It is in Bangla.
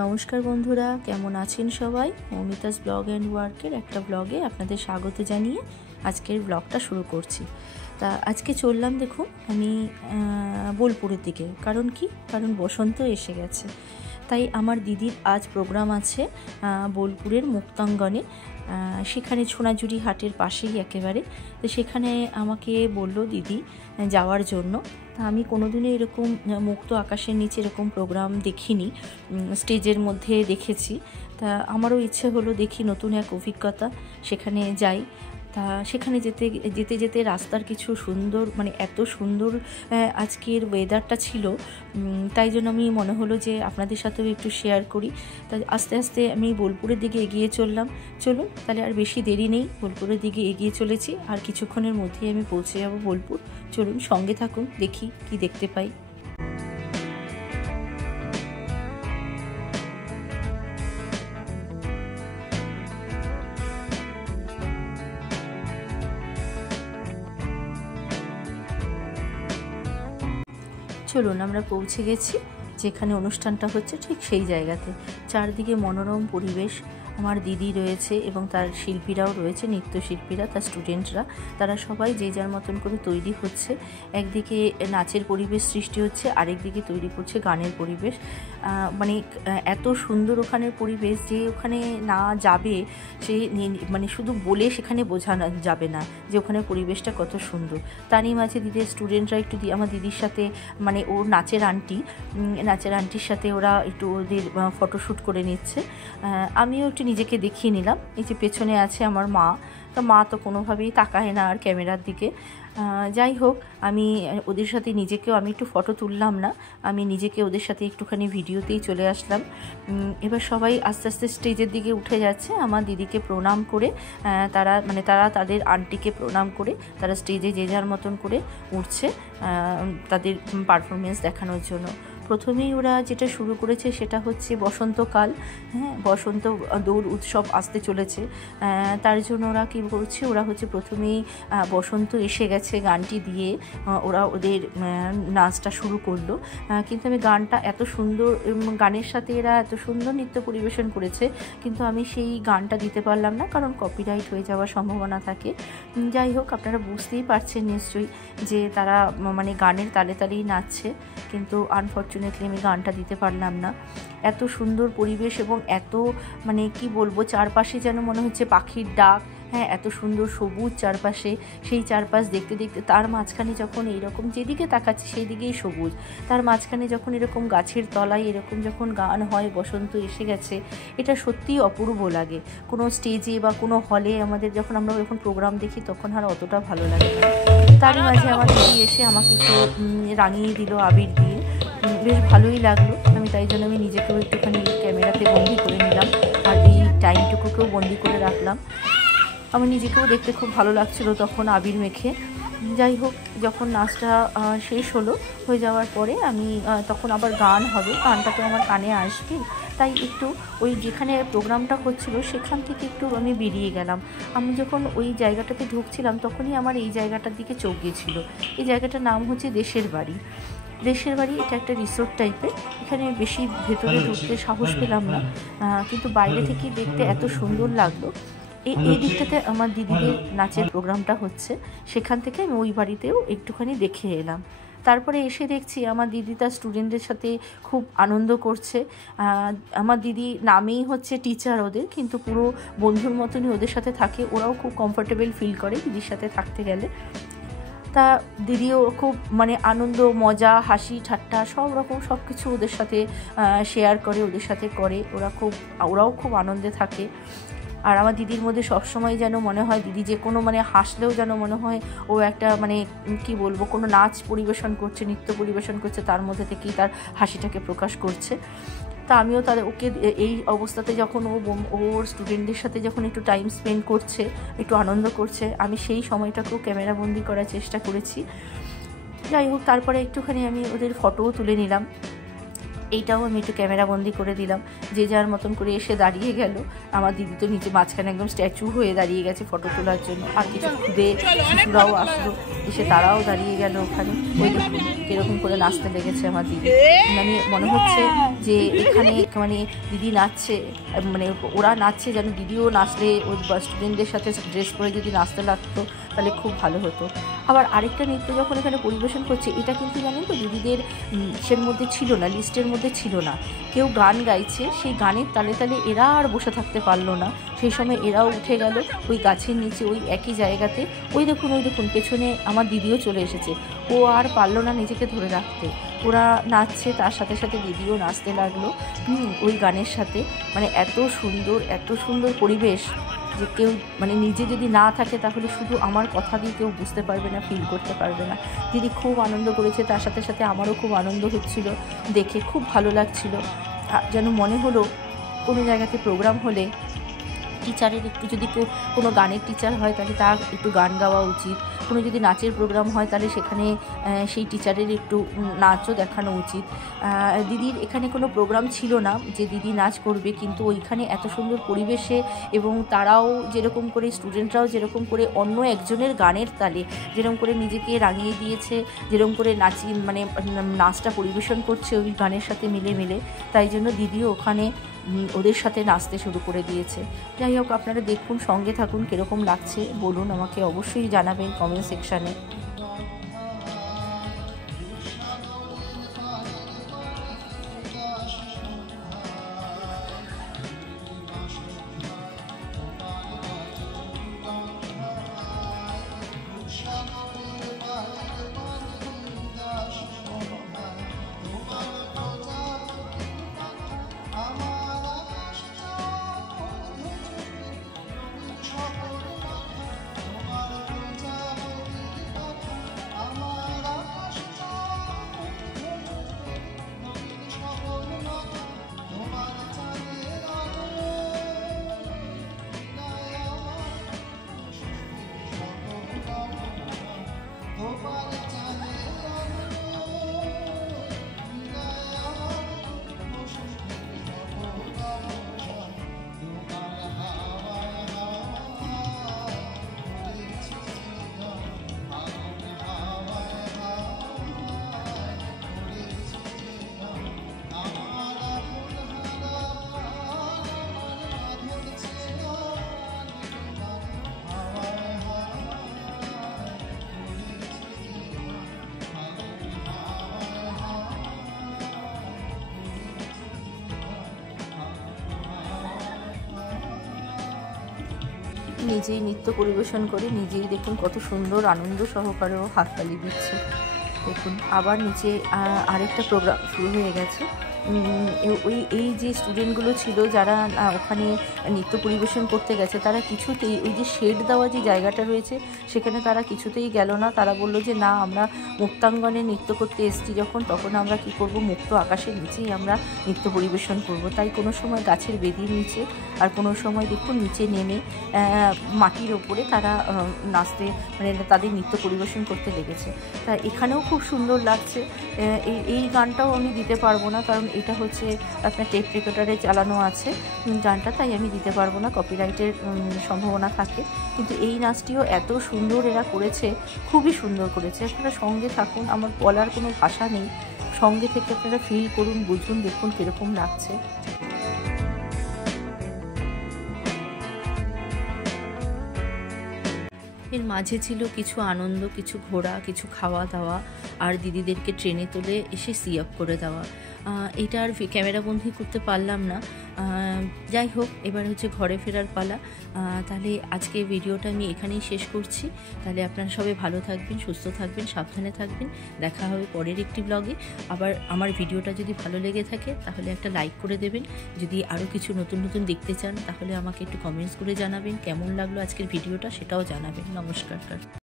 নমস্কার বন্ধুরা, কেমন আছেন সবাই? মৌমিতাস ব্লগ অ্যান্ড ওয়ার্কের একটা ব্লগে আপনাদের স্বাগত জানিয়ে আজকের ব্লগটা শুরু করছি। তা আজকে চললাম, দেখুন আমি বোলপুরের দিকে। কারণ বসন্ত এসে গেছে, তাই আমার দিদির আজ প্রোগ্রাম আছে বোলপুরের মুক্তাঙ্গনে। সেখানে সোনাঝুরি হাটের পাশেই একেবারে। তো সেখানে আমাকে বলল দিদি যাওয়ার জন্য। তা আমি কোনোদিনও এরকম মুক্ত আকাশের নিচে এরকম প্রোগ্রাম দেখিনি, স্টেজের মধ্যে দেখেছি। তা আমারও ইচ্ছে হলো, দেখি নতুন এক অভিজ্ঞতা, সেখানে যাই। তা সেখানে যেতে যেতে যেতে রাস্তার কিছু সুন্দর, এত সুন্দর আজকের ওয়েদারটা ছিল, তাই জন্য আমি মনে হলো যে আপনাদের সাথেও একটু শেয়ার করি। তাই আস্তে আস্তে আমি বোলপুরের দিকে এগিয়ে চললাম। চলুন তাহলে আর বেশি দেরি নেই, বোলপুরের দিকে এগিয়ে চলেছি। আর কিছুক্ষণের মধ্যেই আমি পৌঁছে যাব বোলপুর। চলুন সঙ্গে থাকুন, দেখি কি দেখতে পাই। চলুন, আমরা পৌঁছে গেছি যেখানে অনুষ্ঠানটা হচ্ছে, ঠিক সেই জায়গাতে। চারদিকে মনোরম পরিবেশ। আমার দিদি রয়েছে এবং তার শিল্পীরাও রয়েছে, নৃত্যশিল্পীরা, তার স্টুডেন্টরা। তারা সবাই যে যার মতন করে তৈরি হচ্ছে। একদিকে নাচের পরিবেশ সৃষ্টি হচ্ছে, আরেকদিকে তৈরি করছে গানের পরিবেশ। এত সুন্দর ওখানের পরিবেশ যে ওখানে না যাবে সে শুধু বলে সেখানে বোঝানো যাবে না যে ওখানে পরিবেশটা কত সুন্দর। তারই মাঝে দিদির স্টুডেন্টরা একটু আমার দিদির সাথে, ওর নাচের আন্টির সাথে ওরা একটু ওদের ফটোশ্যুট করে নিচ্ছে। আমিও একটু নিজেকে দেখিয়ে নিলাম। এই যে পেছনে আছে আমার মা, তা মা তো কোনোভাবেই তাকায় না আর ক্যামেরার দিকে। যাই হোক, আমি ওদের সাথে নিজেকেও আমি একটু ফটো তুললাম না, আমি নিজেকে ওদের সাথে একটুখানি ভিডিওতেই চলে আসলাম। এবার সবাই আস্তে আস্তে স্টেজের দিকে উঠে যাচ্ছে। আমার দিদিকে প্রণাম করে তারা তাদের আন্টিকে প্রণাম করে তারা স্টেজে যে যার মতন করে উঠছে তাদের পারফরমেন্স দেখানোর জন্য। প্রথমেই ওরা যেটা শুরু করেছে সেটা হচ্ছে বসন্তকাল। বসন্ত দৌড় উৎসব আসতে চলেছে, তার জন্য ওরা কী করছে, ওরা হচ্ছে প্রথমেই বসন্ত এসে গেছে গানটি দিয়ে ওরা ওদের নাচটা শুরু করলো। কিন্তু আমি গানটা এত সুন্দর, গানের সাথে এরা এত সুন্দর নৃত্য পরিবেশন করেছে, কিন্তু আমি সেই গানটা দিতে পারলাম না, কারণ কপিরাইট হয়ে যাওয়ার সম্ভাবনা থাকে। যাই হোক, আপনারা বুঝতেই পারছেন নিশ্চয়ই যে তারা গানের তালে তালেই নাচছে, কিন্তু আনফর্চুনেটলি আমি গানটা দিতে পারলাম না। এত সুন্দর পরিবেশ এবং এত কি বলবো, চারপাশে যেন মনে হচ্ছে পাখির ডাক। এত সুন্দর সবুজ চারপাশে, সেই চারপাশ দেখতে দেখতে তার মাঝখানে যখন এইরকম যেদিকে তাকাচ্ছি সেই দিকেই সবুজ, তার মাঝখানে যখন এরকম গাছের তলায় এরকম যখন গান হয়, বসন্ত এসে গেছে, এটা সত্যিই অপূর্ব লাগে। কোনো স্টেজে বা কোনো হলে আমরা যখন প্রোগ্রাম দেখি তখন আর অতটা ভালো লাগে না। তারই মাঝে আমার দিদি এসে আমাকে একটু রাঙিয়ে দিল আবির দিয়ে, বেশ ভালোই লাগলো। তাই জন্য আমি নিজেকেও একটুখানি ক্যামেরাতে বন্দি করে নিলাম, আর এই টাইমটুকুকেও বন্দি করে রাখলাম। আমি নিজেকেও দেখতে খুব ভালো লাগছিল তখন আবির মেখে। যাই হোক, যখন নাচটা শেষ হয়ে যাওয়ার পরে আমি তখন আবার গান হবে, গানটা তো আমার কানে আসবে, তাই একটু ওই যেখানে প্রোগ্রামটা হচ্ছিল সেখান থেকে একটু আমি বেরিয়ে গেলাম। আমি যখন ওই জায়গাটাতে ঢুকছিলাম তখনই আমার এই জায়গাটার দিকে চোখ গিয়েছিল। এই জায়গাটার নাম হচ্ছে দেশের বাড়ি। এটা একটা রিসোর্ট টাইপের। এখানে বেশি ভেতরে ঢুকতে সাহস পেলাম না, কিন্তু বাইরে থেকে দেখতে এত সুন্দর লাগলো। এই দিকটাতে আমার দিদিদের নাচের প্রোগ্রামটা হচ্ছে, সেখান থেকে আমি ওই বাড়িতেও একটুখানি দেখে এলাম। তারপরে এসে দেখছি আমার দিদি তার স্টুডেন্টদের সাথে খুব আনন্দ করছে। আমার দিদি নামেই হচ্ছে টিচার ওদের, কিন্তু পুরো বন্ধুর মতনই ওদের সাথে থাকে। ওরাও খুব কমফোর্টেবল ফিল করে দিদির সাথে থাকতে গেলে। তা দিদিও খুব আনন্দ, মজা, হাসি ঠাট্টা সব রকম সব কিছু ওদের সাথে শেয়ার করে, ওদের সাথে করে। ওরাও খুব আনন্দে থাকে। আর আমার দিদির মধ্যে সবসময় যেন মনে হয়, দিদি যে কোনো হাসলেও যেন মনে হয় ও একটা কি বলবো, কোনো নাচ পরিবেশন করছে, নৃত্য পরিবেশন করছে, তার মধ্যে থেকেই তার হাসিটাকে প্রকাশ করছে। তা আমিও ওকে এই অবস্থাতে যখন ওর স্টুডেন্টদের সাথে যখন একটু টাইম স্পেন্ড করছে, একটু আনন্দ করছে, আমি সেই সময়টাকেও ক্যামেরাবন্দি করার চেষ্টা করেছি। যাই হোক, তারপরে একটুখানি আমি ওদের ফটোও তুলে নিলাম। এইটাও আমি একটু ক্যামেরা বন্দি করে দিলাম। যে যার মতন করে এসে দাঁড়িয়ে গেল। আমার দিদি তো নিচে মাঝখানে একদম স্ট্যাচু হয়ে দাঁড়িয়ে গেছে ফটো তোলার জন্য। আর কিছু খুদে শিশুরাও আসলো, এসে তারাও দাঁড়িয়ে গেল ওখানে। ওই দেখুন কীরকম করে নাচতে লেগেছে আমার দিদি। মানে মনে হচ্ছে যে এখানে মানে দিদি নাচছে, মানে ওরা নাচছে যেন দিদিও নাচলে ওই স্টুডেন্টদের সাথে ড্রেস পরে যদি নাচতে লাগতো তাহলে খুব ভালো হতো। আবার আরেকটা নৃত্য যখন এখানে পরিবেশন করছে, এটা কিন্তু জানেন তো দিদিদের সের মধ্যে ছিল না, লিস্টের মধ্যে ছিল না। কেউ গান গাইছে, সেই গানের তালে তালে এরা আর বসে থাকতে পারলো না। সেই সময় এরাও উঠে গেল ওই গাছের নিচে, ওই একই জায়গাতে। ওই দেখুন পেছনে আমার দিদিও চলে এসেছে। ও আর পারলো না নিজেকে ধরে রাখতে। ওরা নাচছে, তার সাথে সাথে দিদিও নাচতে লাগলো ওই গানের সাথে। মানে এত সুন্দর পরিবেশ যে কেউ মানে নিজে যদি না থাকে তাহলে শুধু আমার কথা দিয়ে কেউ বুঝতে পারবে না, ফিল করতে পারবে না। দিদি খুব আনন্দ করেছে, তার সাথে সাথে আমারও খুব আনন্দ হচ্ছিল, দেখে খুব ভালো লাগছিল। যেন মনে হলো কোনো জায়গাতে প্রোগ্রাম হলে টিচারের একটু, যদি কেউ কোনো গানের টিচার হয় তাহলে তার একটু গান গাওয়া উচিত। কোনো যদি নাচের প্রোগ্রাম হয় তাহলে সেখানে সেই টিচারের একটু নাচও দেখানো উচিত। দিদির এখানে কোনো প্রোগ্রাম ছিল না যে দিদি নাচ করবে, কিন্তু ওইখানে এত সুন্দর পরিবেশে এবং তারাও যেরকম করে, স্টুডেন্টরাও যেরকম করে অন্য একজনের গানের তালে যেরকম করে নিজেকে রাঙিয়ে দিয়েছে, যেরকম করে মানে নাচটা পরিবেশন করছে ওই গানের সাথে মিলে, তাই জন্য দিদিও ওখানে ওদের সাথে নাচতে শুরু করে দিয়েছে। যাই হোক, আপনারা দেখুন, সঙ্গে থাকুন, কীরকম লাগছে বলুন, আমাকে অবশ্যই জানাবেন কমেন্ট সেকশানে। নিজেই নৃত্য পরিবেশন করে নিজেই দেখুন কত সুন্দর আনন্দ সহকারেও হাততালি দিচ্ছে। দেখুন আবার নিচে আরেকটা প্রোগ্রাম শুরু হয়ে গেছে। এই যে স্টুডেন্টগুলো ছিল যারা ওখানে নৃত্য পরিবেশন করতে গেছে, তারা কিছুতেই ওই যে শেড দেওয়া যে জায়গাটা রয়েছে সেখানে তারা কিছুতেই গেল না। তারা বলল যে না, আমরা মুক্তাঙ্গনে নৃত্য করতে এসেছি যখন, তখন আমরা কি করব, মুক্ত আকাশের নিচেই আমরা নৃত্য পরিবেশন করব। তাই কোনো সময় গাছের বেদির নিচে, আর কোনো সময় দেখুন নিচে নেমে মাটির ওপরে তারা নাচতে, মানে তাদের নৃত্য পরিবেশন করতে লেগেছে। তা এখানেও খুব সুন্দর লাগছে। এই গানটাও আমি দিতে পারবো না, কারণ এটা হচ্ছে আপনার টেপ রেকর্ডারে চালানো আছে গানটা, তাই আমি দিতে পারবো না, কপিরাইটের সম্ভাবনা থাকে। কিন্তু এই নাচটিও এত সুন্দর এরা করেছে, খুবই সুন্দর করেছে। আপনারা সঙ্গে থাকুন, আমার বলার কোনো ভাষা নেই। সঙ্গে থেকে আপনারা ফিল করুন, বুঝুন, দেখুন কীরকম লাগছে। এর মাঝে ছিল কিছু আনন্দ, কিছু ঘোরা, কিছু খাওয়া দাওয়া, আর দিদিদেরকে ট্রেনে তুলে এসে সি আপ করে দেওয়া। এটা আর ক্যামেরা বন্দি করতে পারলাম না। যাই হোক, এবার হচ্ছে ঘরে ফেরার পালা। তাহলে আজকে ভিডিওটা আমি এখানেই শেষ করছি। তাহলে আপনারা সবাই ভালো থাকবেন, সুস্থ থাকবেন, সাবধানে থাকবেন। দেখা হবে পরের একটি ব্লগে। আবার আমার ভিডিওটা যদি ভালো লেগে থাকে তাহলে একটা লাইক করে দেবেন। যদি আরও কিছু নতুন নতুন দেখতে চান তাহলে আমাকে একটু কমেন্টস করে জানাবেন কেমন লাগলো আজকের ভিডিওটা, সেটাও জানাবেন। নমস্কার।